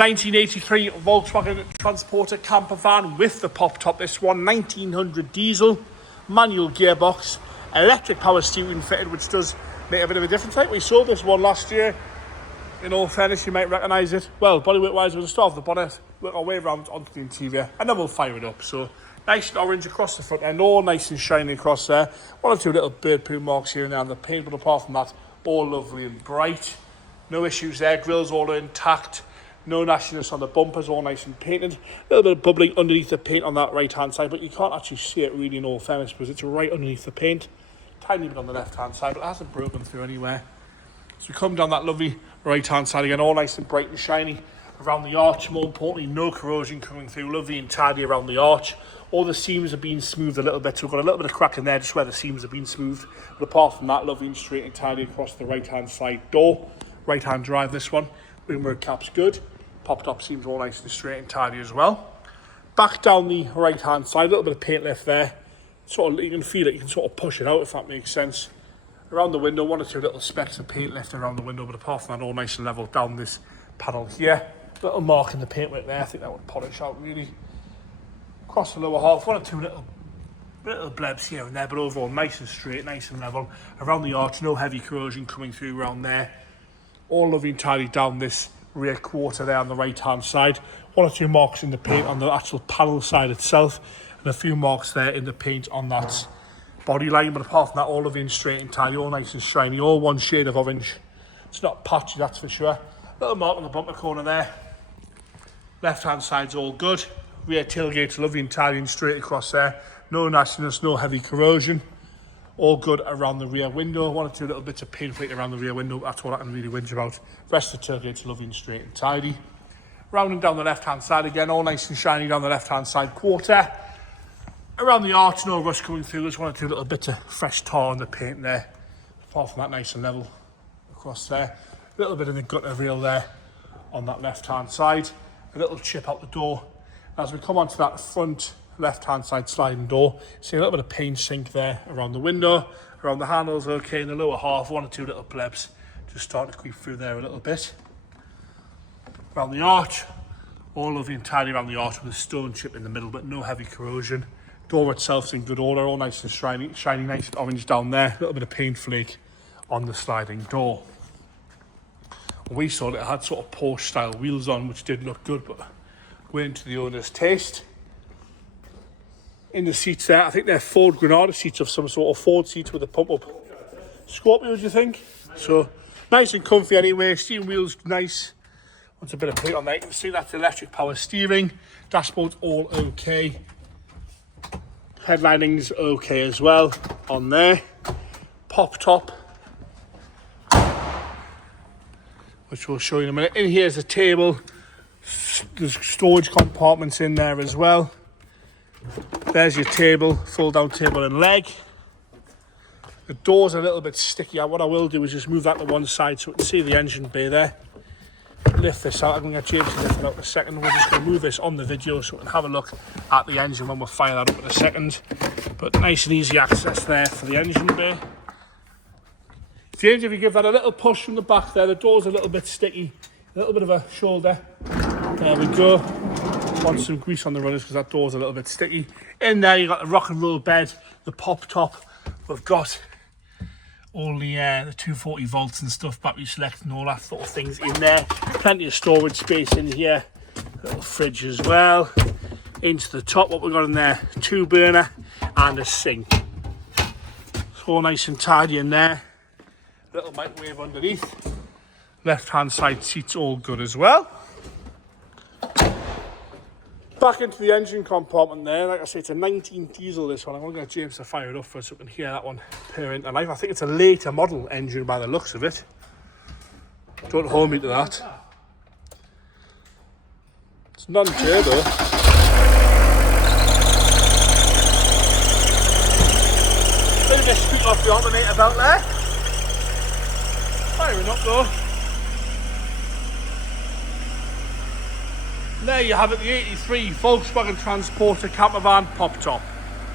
1983 Volkswagen Transporter camper van with the pop top. This one, 1900 diesel, manual gearbox, electric power steering fitted, which does make a bit of a difference. I think we saw this one last year. In all fairness, you might recognise it. Well, bodywork wise, we'll start off the bonnet, work our way around onto the interior, and then we'll fire it up. So nice and orange across the front end, all nice and shiny across there. One or two little bird poo marks here and there on the paint, but apart from that, all lovely and bright. No issues there, grills all intact. No nastiness on the bumpers, all nice and painted. A little bit of bubbling underneath the paint on that right hand side, but you can't actually see it really in all fairness because it's right underneath the paint. Tiny bit on the left hand side, but it hasn't broken through anywhere. So we come down that lovely right hand side again, all nice and bright and shiny around the arch. More importantly, no corrosion coming through, lovely and tidy around the arch. All the seams have been smoothed a little bit, so we've got a little bit of crack in there just where the seams have been smoothed. But apart from that, lovely and straight and tidy across the right hand side door. Right hand drive, this one. Windward cap's good. Pop top seems all nice and straight and tidy as well. Back down the right hand side, a little bit of paint lift there. Sort of, you can feel it, you can sort of push it out if that makes sense. Around the window, one or two little specks of paint left around the window, but apart from that, all nice and level down this panel here. Little mark in the paintwork there, I think that would polish out really. Across the lower half, one or two little blebs here and there, but overall nice and straight, nice and level. Around the arch, no heavy corrosion coming through around there. All lovely and tidy down this rear quarter there on the right hand side. One or two marks in the paint on the actual panel side itself, and a few marks there in the paint on that body line, but apart from that, all lovely and straight and tidy, all nice and shiny, all one shade of orange. It's not patchy, that's for sure. Little mark on the bumper corner there. Left hand side's all good. Rear tailgate's lovely and tidy and straight across there. No nastiness, no heavy corrosion. All good around the rear window. One or two little bits of paint flake around the rear window. That's all I can really whinge about. Rest of the tailgate's lovely and straight and tidy. Rounding down the left hand side again, all nice and shiny down the left hand side quarter. Around the arch, no rust coming through. There's one or two little bits of fresh tar on the paint there. Apart from that, nice and level across there. A little bit in the gutter rail there on that left hand side. A little chip out the door. As we come onto that front left hand side sliding door, see a little bit of paint sink there around the window. Around the handles, okay. In the lower half, one or two little plebs just starting to creep through there a little bit. Around the arch, all lovely and tidy around the arch with a stone chip in the middle, but no heavy corrosion. Door itself's in good order, all nice and shiny, nice and orange down there. A little bit of paint flake on the sliding door. We saw that it had sort of Porsche style wheels on, which did look good, but going to the owner's taste. In the seats there, I think they're Ford Granada seats of some sort of Ford seats with a pump up. Scorpio, do you think? So nice and comfy anyway. Steering wheel's nice. Wants a bit of paint on there. You can see that's electric power steering. Dashboard's all okay. Headlining's okay as well on there. Pop top, which we'll show you in a minute. In here's a table. There's storage compartments in there as well. There's your table, fold down table and leg. The door's a little bit sticky. What I will do is just move that to one side so we can see the engine bay there. Lift this out. I'm going to get James to lift it out in a second. We're just going to move this on the video so we can have a look at the engine when we fire that up in a second. But nice and easy access there for the engine bay. James, if you give that a little push from the back there, the door's a little bit sticky. A little bit of a shoulder. There we go. Want some grease on the runners because that door's a little bit sticky. In there, you've got the rock and roll bed, the pop top. We've got all the 240 volts and stuff, battery select and all that sort of things in there. Plenty of storage space in here. Little fridge as well. Into the top, what we've got in there, 2 burner and a sink. It's all nice and tidy in there. Little microwave underneath. Left hand side seats all good as well. Back into the engine compartment there. Like I say, it's a 19 diesel, this one. I'm going to get James to fire it up for us so we can hear that one purr into life. I think it's a later model engine by the looks of it. Don't hold me to that. It's non-turbo. Bit of a squeak off the alternator belt there. Firing up though. There you have it, the 83 Volkswagen Transporter camper van pop top.